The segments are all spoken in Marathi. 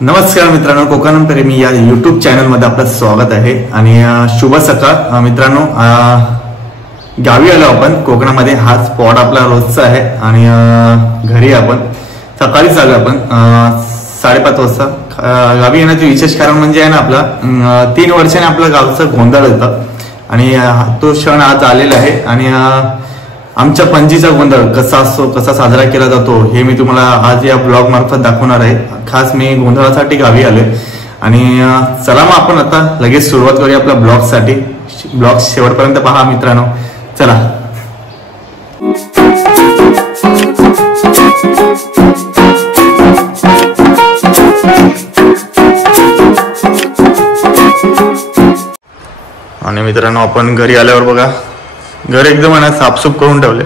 नमस्कार मित्रांनो, कोकण प्रेमी या यूट्यूब चॅनल मध्ये आपलं स्वागत आहे आणि शुभ सकाळ मित्रांनो. गावी आलो आपण कोकणामध्ये. हा स्पॉट आपला रोजचा आहे आणि घरी आपण सकाळीच आलो. आपण 5:30 वाजता गावी येण्याचे विशेष कारण म्हणजे आहे ना, आपला 3 वर्षाने आपलं गावचं गोंधळ होतं आणि तो क्षण आज आलेला आहे. आणि आमच्या पणजीचा गोंधळ कसा असतो, कसा साजरा केला जातो हे मी तुम्हाला आज या ब्लॉग मार्फत दाखवणार आहे. खास मी गोंधळासाठी गावी आलोय आणि चला मग आपण आता लगेच सुरुवात करूया आपल्या ब्लॉगसाठी. ब्लॉग शेवटपर्यंत पहा मित्रांनो. चला. आणि मित्रांनो, आपण घरी आल्यावर बघा, घर एकदम आहे ना साफसूफ करून ठेवले.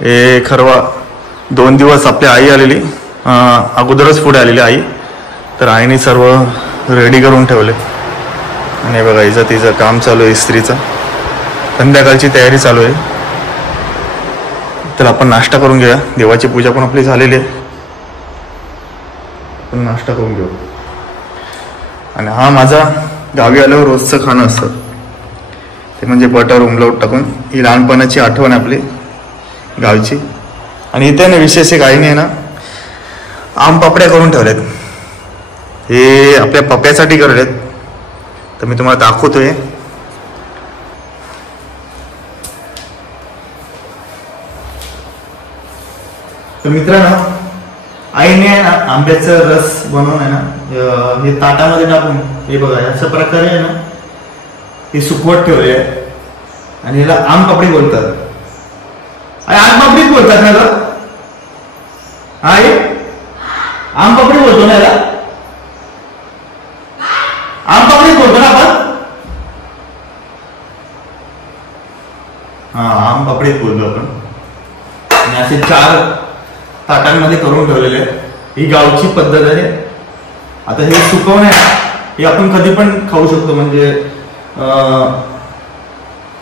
हे खरवा 2 दिवस आपली आई आलेली, अगोदरच पुढे आलेली आई, तर आईने सर्व रेडी करून ठेवले. आणि बघा हिचं तिचं काम चालू आहे, इस्त्रीचं. संध्याकाळची तयारी चालू आहे. तर आपण नाश्ता करून घेऊया. देवाची पूजा पण आपली झालेली आहे. आपण नाश्ता करून घेऊ. आणि हा माझा गावी आल्यावर रोजचं खाणं असतं, ते म्हणजे बटर उमलवट टाकून. ही लहानपणाची आठवण आपली गावची. आणि इथे ना विशेष एक आईने ना आम पापड्या करून ठेवल्यात. हे आपल्या पप्प्यासाठी करलेत, तर मी तुम्हाला दाखवतोय. तर मित्रांनो, आईने आहे ना आंब्याचा रस बनवून आहे ना हे ताटामध्ये टाकून, हे बघा अशा प्रकारे आहे ना हे सुकवत ठेवले आहे. आणि याला आम पापडी बोलतात. आम पापडीच बोलतात ना. आई आम पापडी बोलतो ना याला. आम पापडीच बोलतो ना आपण. हा, आम पापडीच बोलतो आपण. आणि असे 4 ताटांमध्ये करून ठेवलेले. ही गावची पद्धत आहे. आता हे सुकवणे हे आपण कधी पण खाऊ शकतो. म्हणजे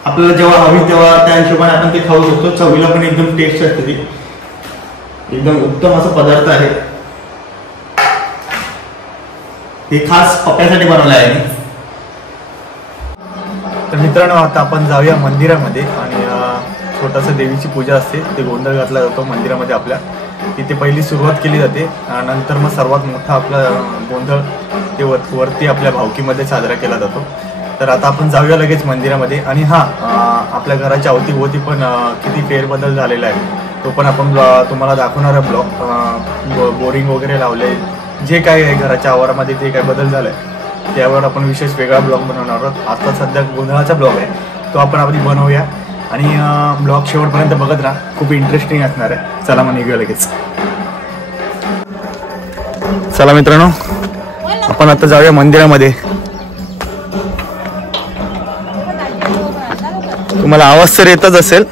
आपल्याला जेव्हा हवी तेव्हा त्या हिशोबाने आपण ते खाऊ शकतो. चवीला पण एकदम टेस्ट असते. ती एकदम उत्तम असा पदार्थ आहे. हे खास पप्प्यासाठी बनवलं आहे मी. तर मित्रांनो आता आपण जाऊया मंदिरामध्ये आणि छोटंसं देवीची पूजा असते, ते गोंधळ घातला जातो मंदिरामध्ये आपल्या. तिथे पहिली सुरुवात केली जाते, नंतर मग सर्वात मोठा आपला गोंधळ ते वरती आपल्या भावकीमध्ये साजरा केला जातो. तर आता आपण जाऊया लगेच मंदिरामध्ये. आणि हां, आपल्या घराच्या अवतीभोवती पण किती फेरबदल झालेला आहे तो पण आपण तुम्हाला दाखवणार आहे ब्लॉग. बोरिंग वगैरे लावले, जे काय आहे घराच्या आवारामध्ये जे काय बदल झाला आहे त्यावर आपण विशेष वेगळा ब्लॉग बनवणार आहोत. आता सध्या गोंधळाचा ब्लॉग आहे तो आपण बनवूया आणि ब्लॉग शेवटपर्यंत बघत राहा, खूप इंटरेस्टिंग असणार आहे. चला मग निघूया लगेच. चला मित्रांनो आपण आता जाऊया मंदिरामध्ये. तुम्हाला आवाज तर येतच असेल,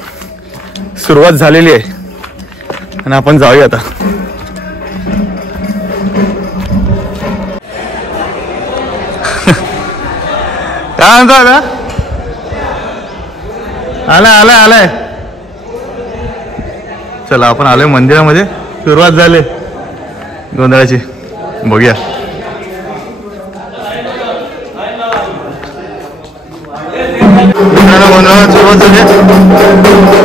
सुरुवात झालेली आहे आणि आपण जाऊया आता. काय म्हणतो आता? आलाय. चला आपण आलोय मंदिरामध्ये, सुरुवात झाली गोंधळाची, बघूया. गोंधळाला सुरुवात झाली.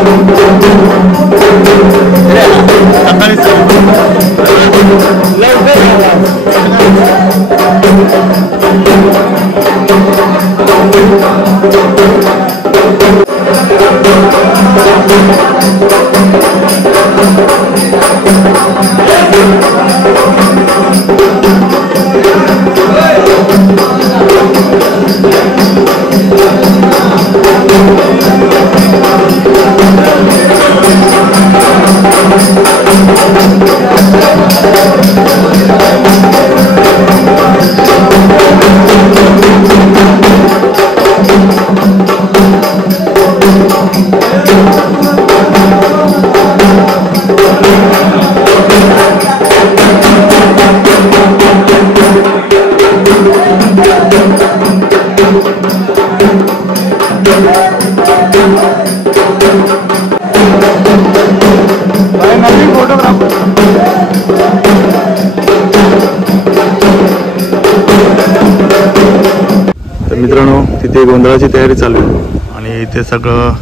तर मित्रांनो तिथे गोंधळाची तयारी चालू आहे आणि इथे सगळं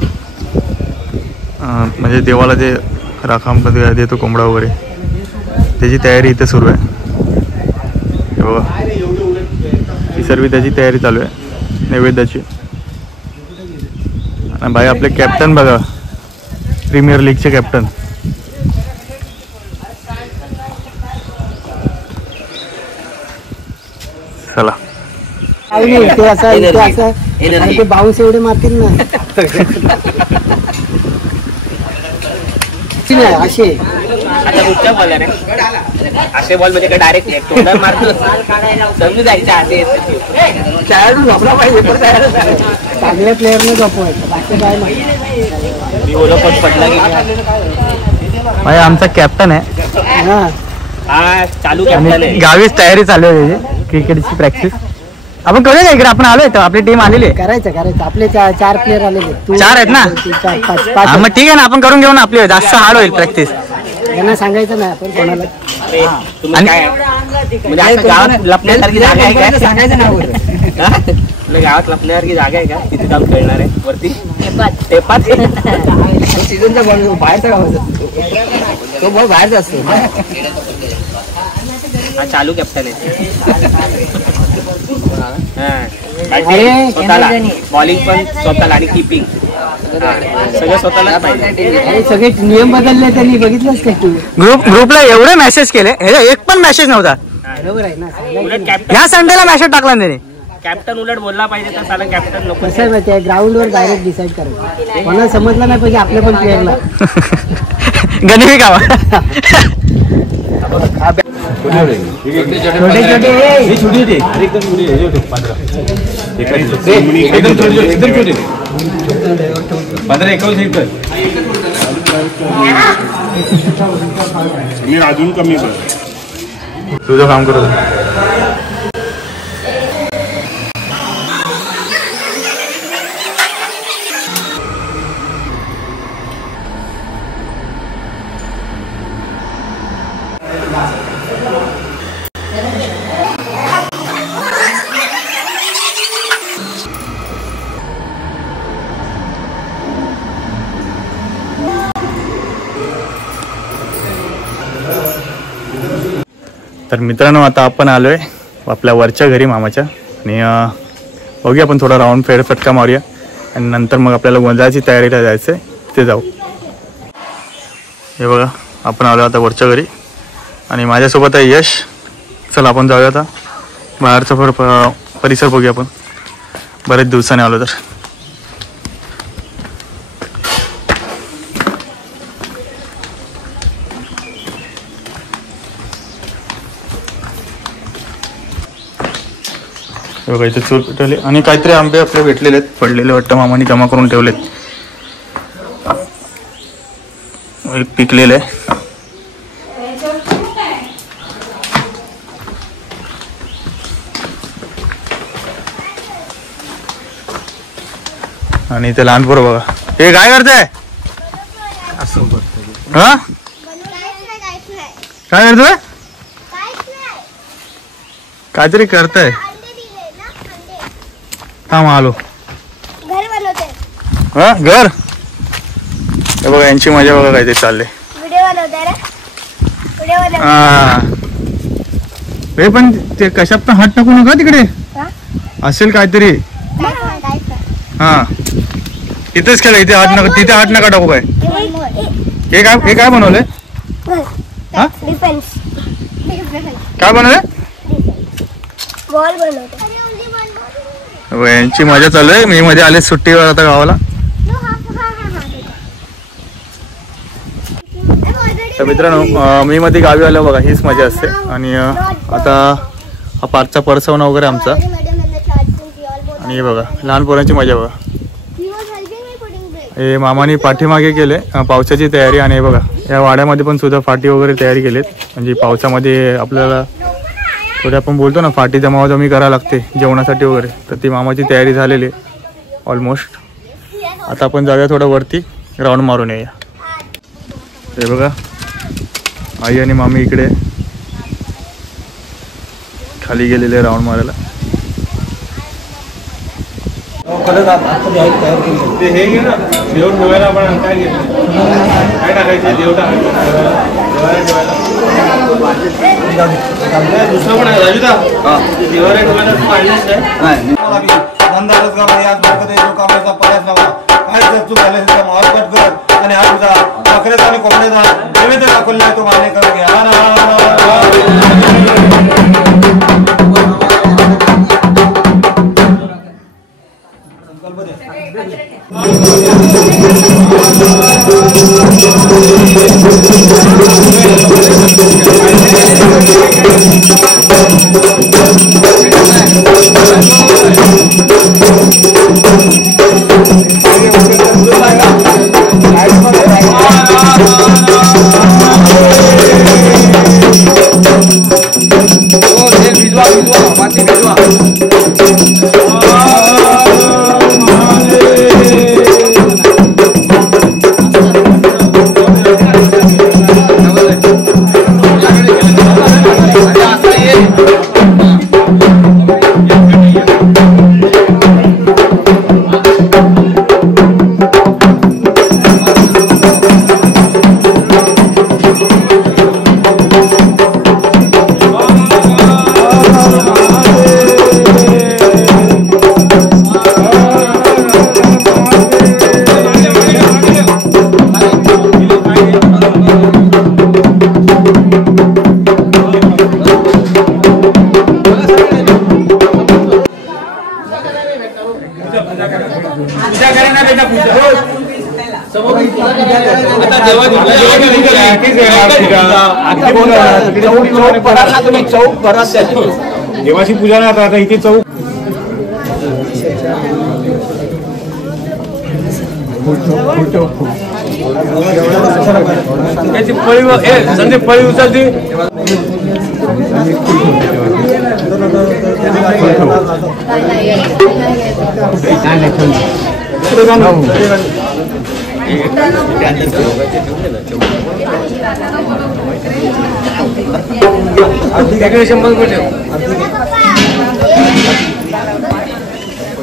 म्हणजे देवाला जे राखाम देतो कोंबडा वगैरे त्याची तयारी इथे सुरू आहे. हे बघा ही सर्व त्याची तयारी चालू आहे नैवेद्याची. आणि भाई आपले कॅप्टन बघा, प्रीमियर लीगचे कॅप्टन. चला ते बाउन्स एवढे मारतील ना असे. आता कुठच्या बॉल आहे असे बॉल मध्ये डायरेक्ट तोंडावर मारतो समजू जायच्या आधी खेळाडू झोपला पाहिजे, चांगल्या प्लेअरने झोपवायचं, बाकी काय नाही. मी ओला पण पडला की भाई आमचा कॅप्टन आहे. हा चालू कॅप्टन आहे. गावीच तयारी चालू आहे त्याची क्रिकेटची प्रॅक्टिस. आपण करूया का इकडे? आपण आलोय तर आपली टीम आलेली आहे. करायचं आपले 4 प्लेअर आलेले. 4 आहेत ना? 5 मग ठीक आहे ना, आपण करून घेऊ ना. आपली जास्त हार्ड होईल प्रॅक्टिस. यांना सांगायचं नाही आपण कोणाला. म्हणजे गावात लपण्यासारखी जागा आहे का? सांगायचं ना गावात लपण्यासारखी जागा आहे का तिथे जाऊन खेळणार आहे वरती टेपात. सीझनचा बॉल बाहेरचा तो बॉल बाहेरचा असतो. हा चालू कॅप्टन आहे. स्वतःला बॉलिंग पण स्वतःला आणि किपिंग सगळं स्वतःला पाहिजे. सगळे नियम बदलले त्यांनी, बघितलंच का तू? ग्रुपला एवढे मेसेज केले, एक पण मेसेज नव्हता. बरोबर आहे ना. उलट कॅप्टन ह्या संडेला मेसेज टाकला त्याने. कॅप्टन उलट बोलला पाहिजे तर साला कॅप्टन नको. कसं आहे माहिती आहे, ग्राउंडवर डायरेक्ट डिसाईड करायचं. कोणाला समजलं नाही पाहिजे आपल्या पण प्लेअरला. गणिमी गावा अजून कमी तुझं काम करत. तर मित्रांनो आता आपण आलोय आपल्या वरच्या घरी मामाच्या आणि बघूया आपण थोडा राऊंड फेरफटका मारूया आणि नंतर मग आपल्याला गोंधळाची तयारीला जायचं आहे तिथे जाऊ. हे बघा आपण आलो आता वरच्या घरी आणि माझ्यासोबत आहे यश. चला आपण जाऊया आता बाहेरचा परिसर बघूया आपण. बरेच दिवसाने आलो तर. बघा इथे चूल पेटवले आणि काहीतरी आंबे आपले भेटलेले आहेत पडलेले वाटतं मामाने जमा करून ठेवलेत. एक पिकलेलं आहे आणि इथे लहान पोरं बघा. हे काय करताय? हा काय करतोय? काहीतरी करताय. थांब आलो. हा घर. हे बघा यांची मजा बघा काहीतरी चालले. हा हे पण ते कशात पण हात टाकू नका तिकडे असेल काहीतरी. हा इथेच खेळा. इथे हात नका तिथे हात नका टाकू. काय हे काय बनवलंय? काय बनवलंय? यांची मजा चालू आहे. मी मध्ये आले सुट्टीवर आता गावाला. तर मित्रांनो मी मध्ये गावी आलो बघा हीच मजा असते. आणि आता हा पाचचा परसवणा वगैरे आमचा आणि हे बघा लहान पोरांची मजा बघा. हे मामाने पाठीमागे केले पावसाची तयारी. आणि हे बघा या वाड्यामध्ये पण सुद्धा फाटी वगैरे तयारी केलीत. म्हणजे पावसामध्ये आपल्याला थोडी आपण बोलतो ना फाटी जमावाजमी करायला लागते जेवणासाठी वगैरे. तर ती मामाची तयारी झालेली आहे ऑलमोस्ट. आता आपण जाऊया थोडं वरती राऊंड मारून येऊया. हे बघा आई आणि मामी इकडे खाली गेलेले राऊंड मारायला. हे घे ना देव ठेवायला आपण काय घेतलं काय टाकायचे देव टाकायचं दुसरं पण आहे राजूदा देवाला ठेवायला पाहिजेच काय धंदाच गाव याच बरकत जो कामाचा पर्याय नव्हा काय जर तू झाले तर मार कट कर आणि हा तुझा बकऱ्याचा आणि कोंबड्याचा नैवेद्य दाखवला तो मान्य कर घ्या. देवाची पूजा नाही आता इथे चौक संदीप फळी उचलती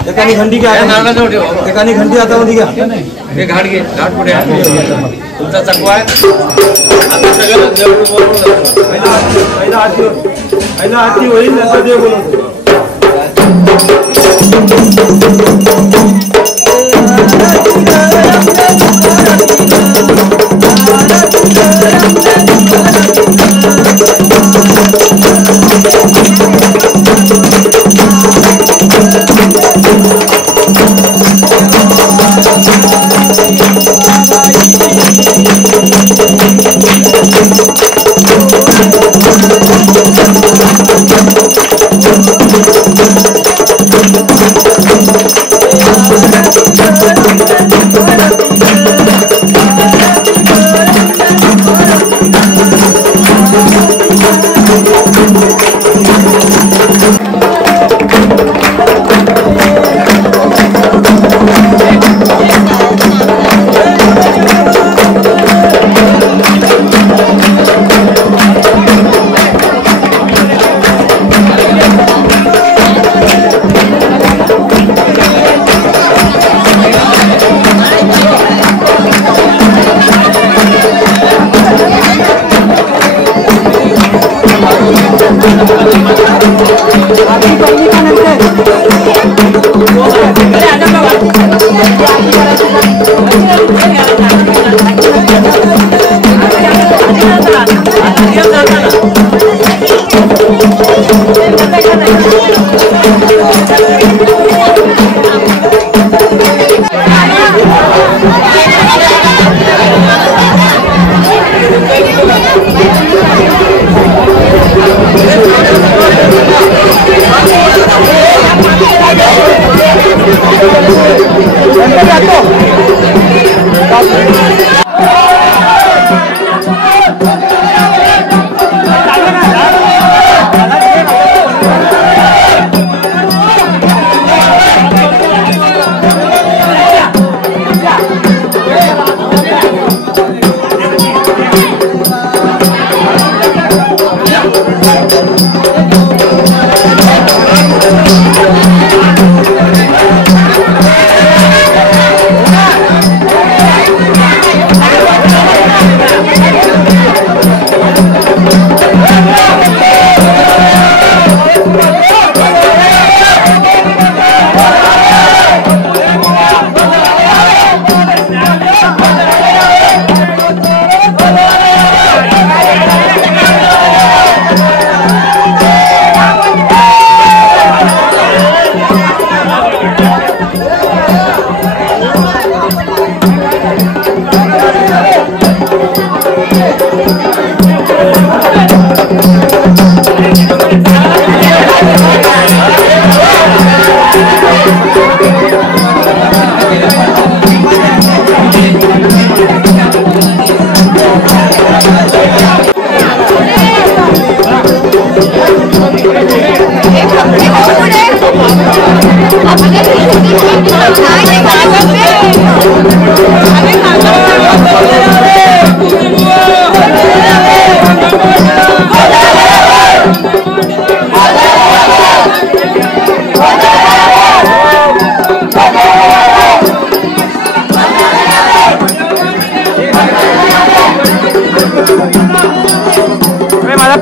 एकानी घंटी घ्या एकानी घंटी हातामध्ये घ्या हे घाट घे घाट पुढे तुमचा चकवा आहे आता सगळं आधी होईल नंतर देव बोलवतो.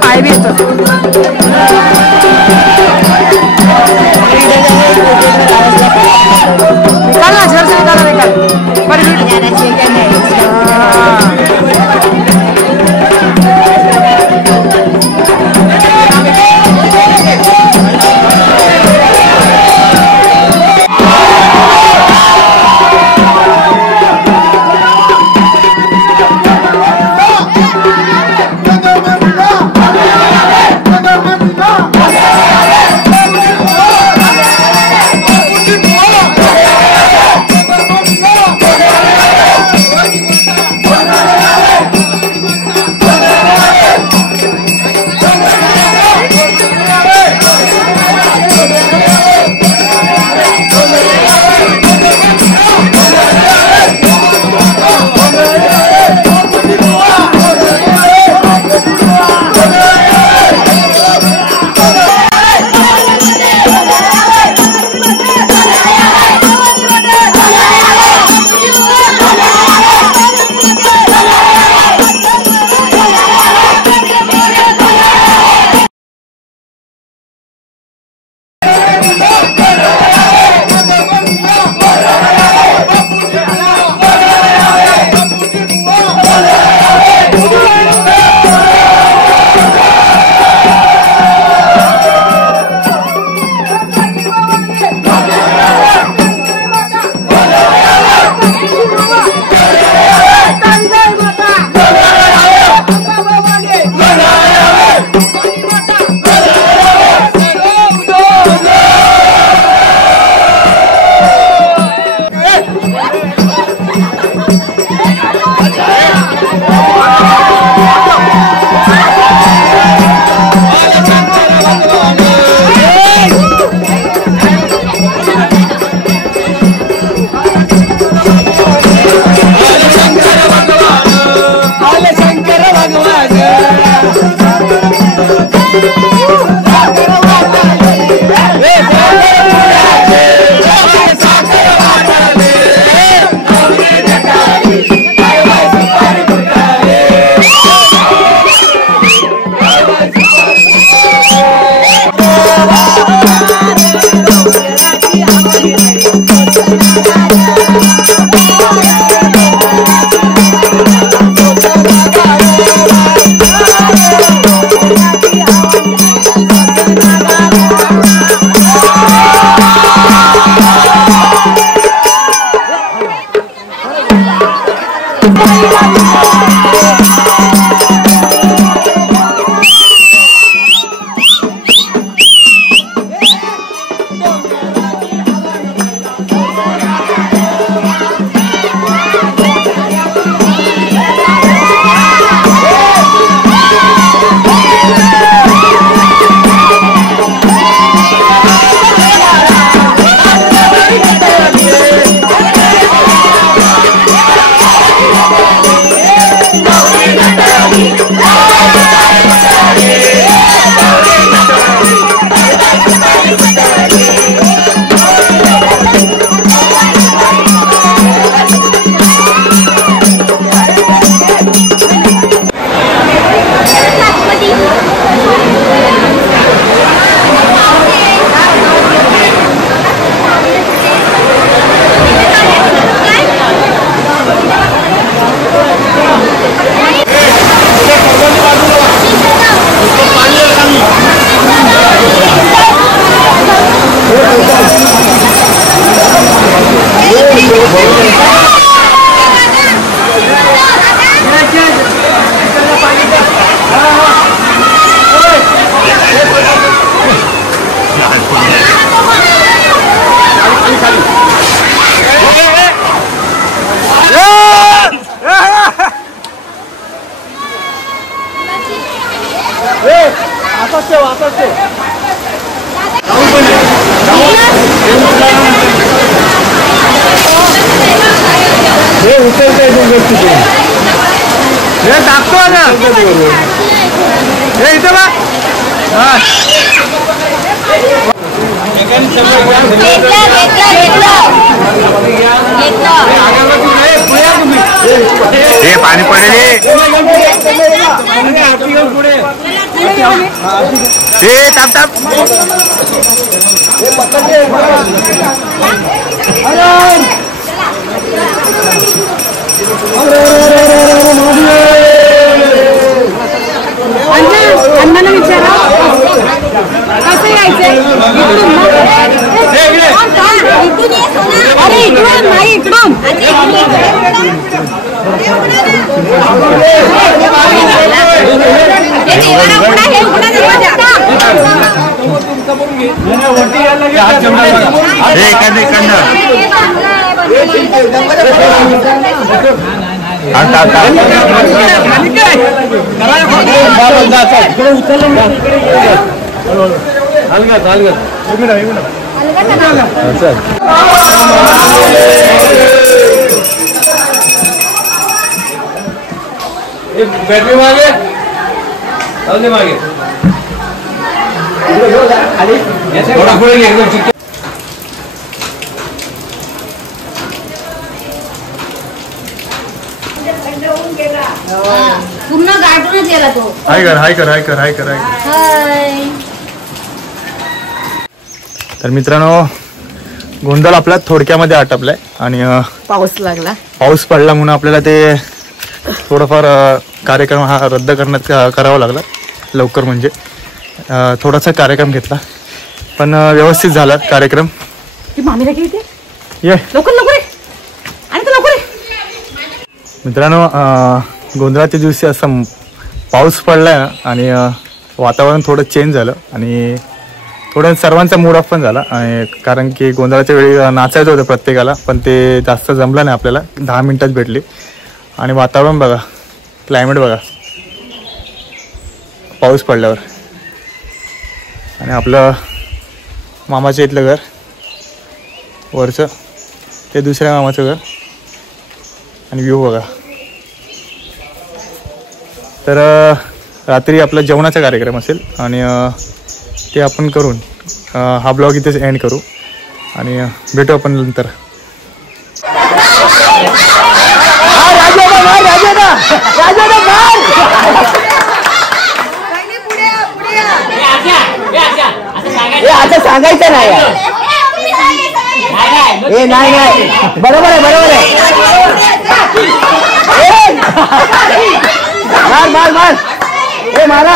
पाय भी येतो निकाल ना झर से निकाल पर No! हे टाकतो ना हे इथं बा हे पाणी पडले हे ताप ताप अण्णाला विचारा कसं यायचंय अरे इकडून नाही इकडून बॅटरी मागे मागे थोडा पुढे एकदम चिकन पूर्ण गाठूनच गेला तो. हाय कर तर मित्रांनो गोंधळ आपला थोडक्यामध्ये आटपलाय आणि पाऊस लागला पाऊस पडला म्हणून आपल्याला ते थोडंफार कार्यक्रम हा रद्द करावा लागला लवकर म्हणजे थोडासा कार्यक्रम घेतला पण व्यवस्थित झाला कार्यक्रम. ती मामीला घेते ये लवकर लवकर आणि तू लवकर मित्रांनो गोंधळाच्या दिवशी असं पाऊस पडलाय ना आणि वातावरण थोडं चेंज झालं आणि थोडं सर्वांचा मूड ऑफ पण झाला कारण की गोंधळाच्या वेळी नाचायचं होतं प्रत्येकाला पण ते जास्त जमलं नाही आपल्याला 10 मिनिटात भेटली आणि वातावरण बघा क्लायमेट बघा पाऊस पडल्यावर आणि आपलं मामाचं इथलं घर वरचं ते दुसऱ्या मामाचं घर आणि व्ह्यू बघा. तर रात्री आपला जेवणाचा कार्यक्रम असेल आणि ते आपण करून हा ब्लॉग इथेच एंड करू आणि भेटू आपण नंतर. आता सांगायचं नाही नाही बरोबर आहे मार हे मारा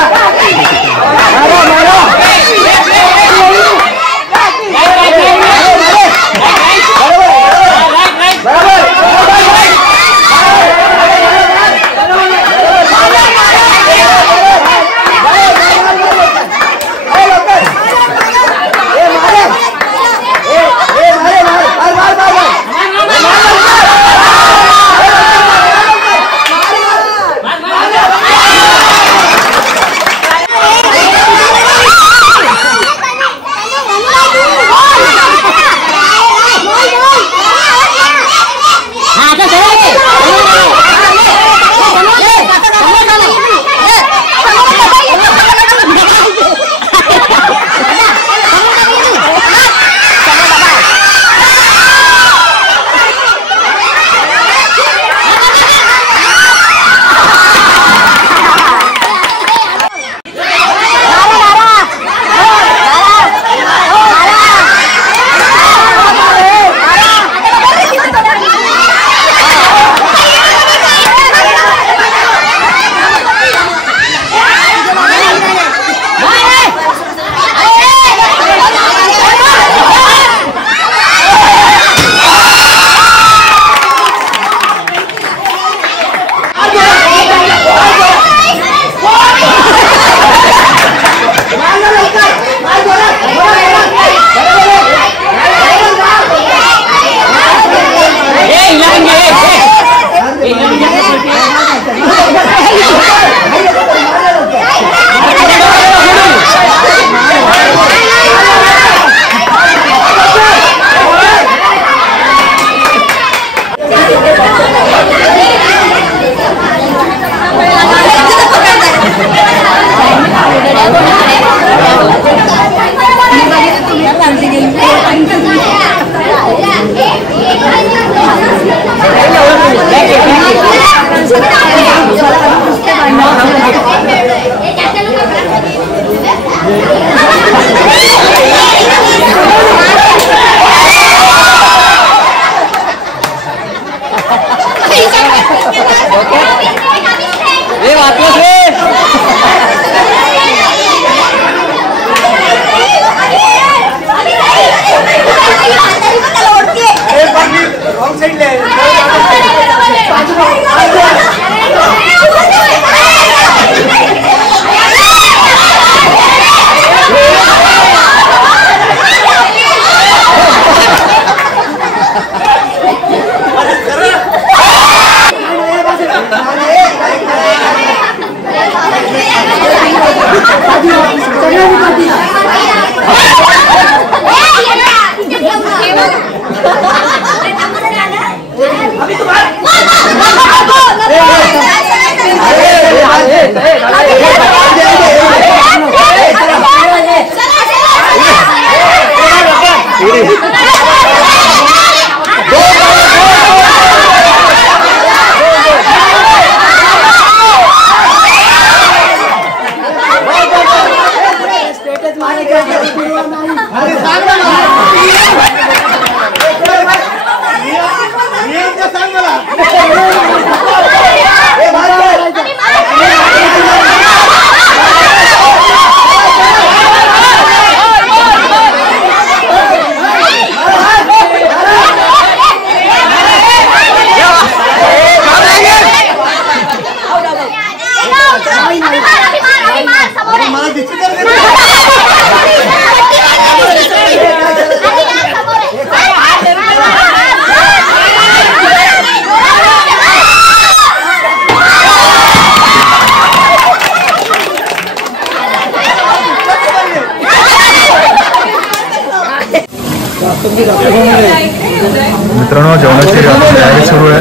मित्रांनो जेवणाची तयारी सुरू आहे.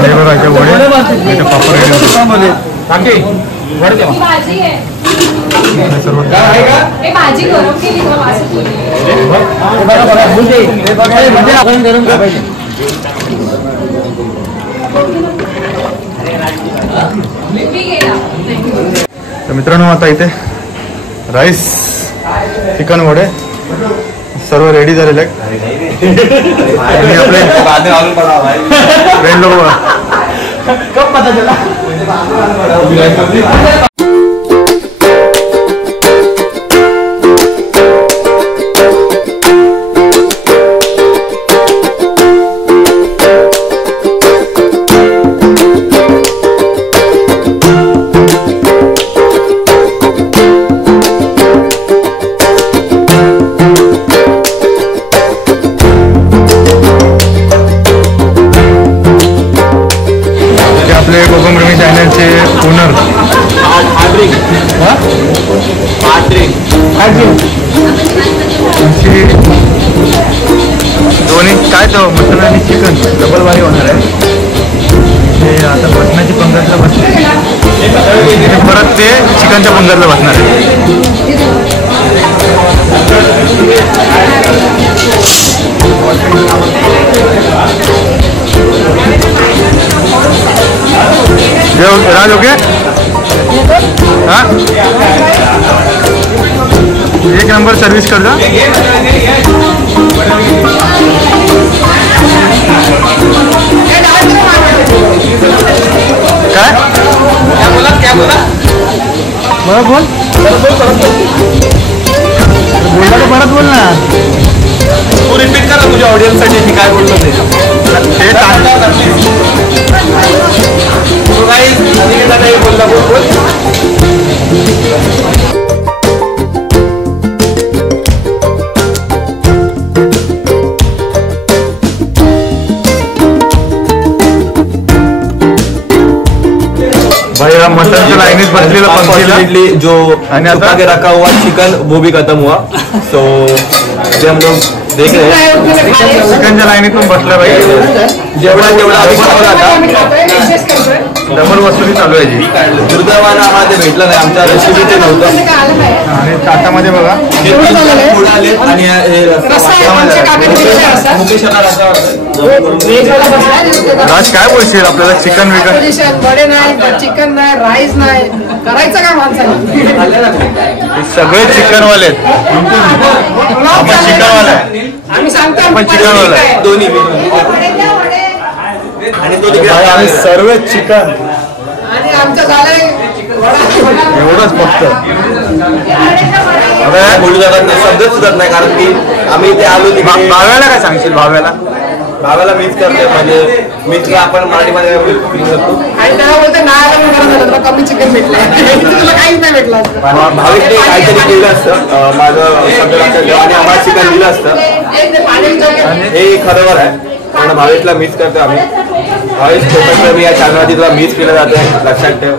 हे बघा इथे वडे, इथे पापड रेडी होते. तर मित्रांनो आता इथे राईस, चिकन, वडे सर्व रेडी झालेले आहेत. आणि आपले फ्रेंड लोक कोकण चॅनलचे ओनर दोन्ही काय तो मसाला आणि चिकन डबल वाली होणार आहे. ते आता मटणाची पंगतला बसले, परत ते चिकनच्या पंगतला बसणार आहे. राज ओके हाँ एक नंबर सर्विस कर दो. क्या बोला बोल बोला तो परत बोल ना. तू रिपीट करा तुझ्या ऑडियन्स साठी मी काय बोलतो ते. बोलला बोल. भाई मटन लाइनिस बदली अनफॉर्चुनेटली जो छुपा के रखा हुआ चिकन वो भी खत्म हुआ. तो जे हम लोग देख रहे हैं चिकनच्या लाईनीत पण बसला भाई. जेवढा डबल वसुली चालू आहे. दुर्दैवानं आम्हाला ते भेटलं नाही, आमच्या रेसिपी ते नव्हतं. आणि ताटामध्ये बघा आणि राज काय बोलशील आपल्याला चिकन विकन बडे नाही, चिकन नाही, राईस नाही, करायचं काय माणसाला? सगळे चिकनवाले आहेत. आपण चिकनवाला आहे. आम्ही सांगतो आपण चिकनवाला आहे. दोन्ही आम्ही सर्व चिकन आणि आमचं झालंय एवढंच फक्त. आता बोलू जातात नाही, शब्दच सुद्धा नाही, कारण की आम्ही इथे आलो तिकडे. भाव्याला काय सांगशील? भावाला मिस करते, म्हणजे मिसला आपण मराठीमध्ये करतो. आणि तेव्हा बोलते नाही कमी चिकन भेटलं, तुला काहीच नाही भेटलं. भाविकने काहीतरी केलं असतं, माझं शब्द लक्षात ठेवा, आणि आम्हाला चिकन दिलं असतं. हे खरोबर आहे, पण भावेशला मिस करतो आम्ही. भावेश कोकण मी या चॅनलवरती तुला मिस केलं जाते, लक्षात ठेव.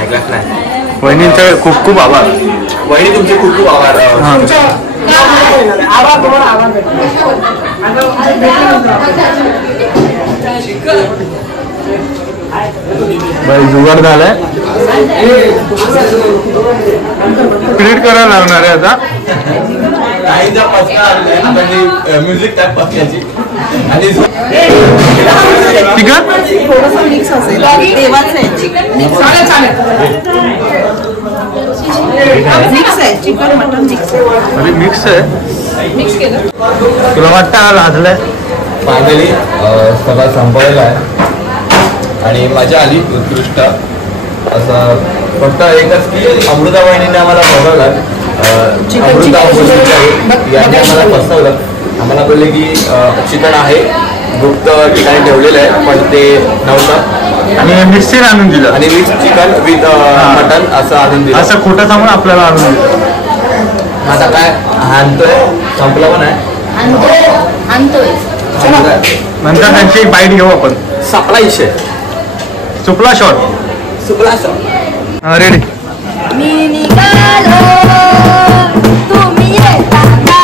ऐकलाच नाही. वहिनींचे खूप खूप आभार. वहिनी तुमचे खूप खूप आभार. बाई जुगाड झालाय. क्रिएट करायला लागणार आहे आता. म्युझिक टाईप पक्षाची आणि चिकन मिक्स असेल देवाचं आहे चिकन मिक्स आहे चिकन मटन मिक्स आहे. अरे मिक्स आहे. मिक्स केलं तुला वाटतं लाजलंय? फायनली सगळं संपवलेलं आहे आणि मजा आली उत्कृष्ट. असं फक्त एकच की अमृता वहिनीने आम्हाला बोलवलं. अमृता यांनी आम्हाला फसवलं. आम्हाला बोलले की चिकन आहे, गुप्त ठिकाणी ठेवलेलं आहे, पण ते नव्हतं. आणि मिक्सर आणून दिलं आणि मिक्स चिकन विथ मटन असं आणून दिलं. असं खोटं सांगून आपल्याला आणून दिलं. आता काय आणतोय, संपलं पण आहे. आणतोय नंतर त्यांची बाईट घेऊ आपण. सापला इशे सुपला शॉट. सुपला शॉट. रेडी. मी निघालो तुम्ही येता का?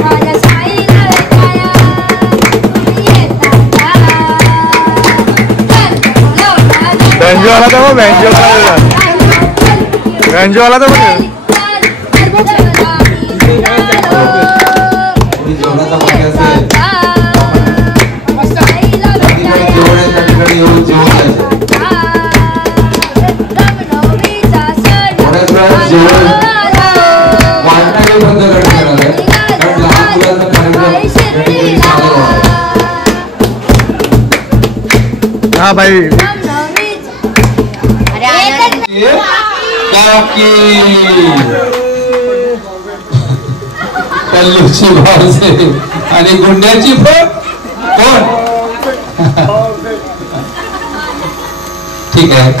माझ्या साईला भेटाया तुम्ही येता का? बँजोवाला तर बघ, बँजोवाला तर बघ. हा भाई कल्लूची भावसे आणि गुंड्याची पण कोण? ठीक आहे,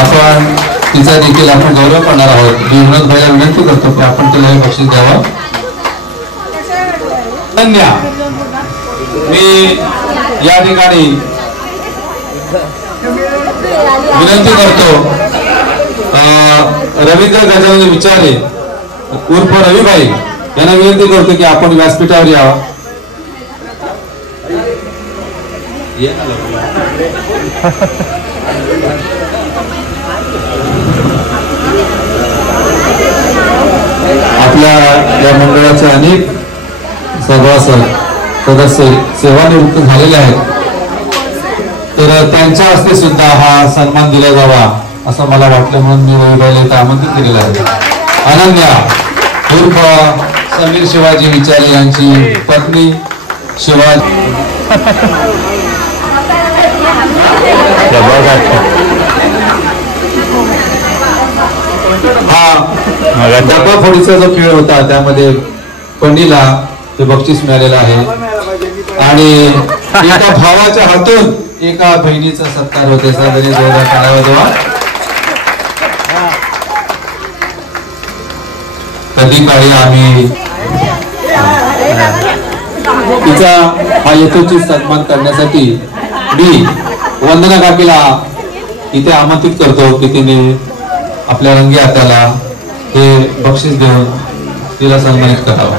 आपण तिचा देखील आपण गौरव करणार आहोत. मी विनोद भाईला विनंती करतो की आपण तिला हे बक्षीस द्यावं. धन्यवाद. मी या ठिकाणी विनंती करतो रवींद्र गजानन विचारे उर्फ रविभाई यांना विनंती करतो की आपण व्यासपीठावर यावं. आपल्या या मंडळाचे अनेक सभासद सदस्य सेवानिवृत्त झालेले आहेत, तर त्यांच्या हस्ते सुद्धा हा सन्मान दिला जावा असं मला वाटलं, म्हणून मी रविभाईला इथं आमंत्रित केलेलं आहे. अनन्या उर्फ समीर शिवाजी विचारे यांची पत्नी शिवाजी. हा डब्बाफोडीचा जो खेळ होता त्यामध्ये पंडीला ते बक्षीस मिळालेलं आहे आणि एका भावाच्या हातून एका बहिणीचा सत्कार होते. साधारण जोरदार टाळ्या वाजवा. कधी काळी आम्ही तिचा हा यथोचित सन्मान करण्यासाठी मी वंदना काकीला इथे आमंत्रित करतो की तिने आपल्या रंगी हाताला हे बक्षीस देऊन तिला सन्मानित करावं.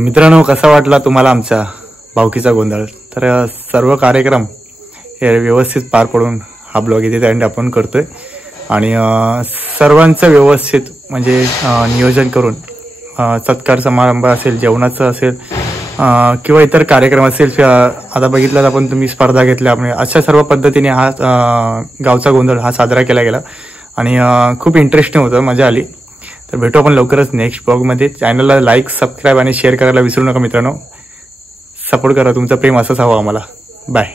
मित्रांनो, कसा वाटला तुम्हाला आमचा भावकीचा गोंधळ? तर सर्व कार्यक्रम हे व्यवस्थित पार पडून हा ब्लॉग इथे एंड आपण करतोय आणि सर्वांचं व्यवस्थित म्हणजे नियोजन करून सत्कार समारंभ असेल, जेवणाचं असेल किंवा इतर कार्यक्रम असेल, आता बघितलं आपण तुम्ही स्पर्धा घेतल्या, आपण अशा सर्व पद्धतीने हा गावचा गोंधळ हा साजरा केला गेला आणि खूप इंटरेस्टिंग होतं, मजा आली. तर भेटू आपण लवकरच नेक्स्ट ब्लॉगमध्ये. चॅनलला लाईक, सबस्क्राईब आणि शेअर करायला विसरू नका मित्रांनो. सपोर्ट करा, तुमचं प्रेम असंच हवं आम्हाला. बाय.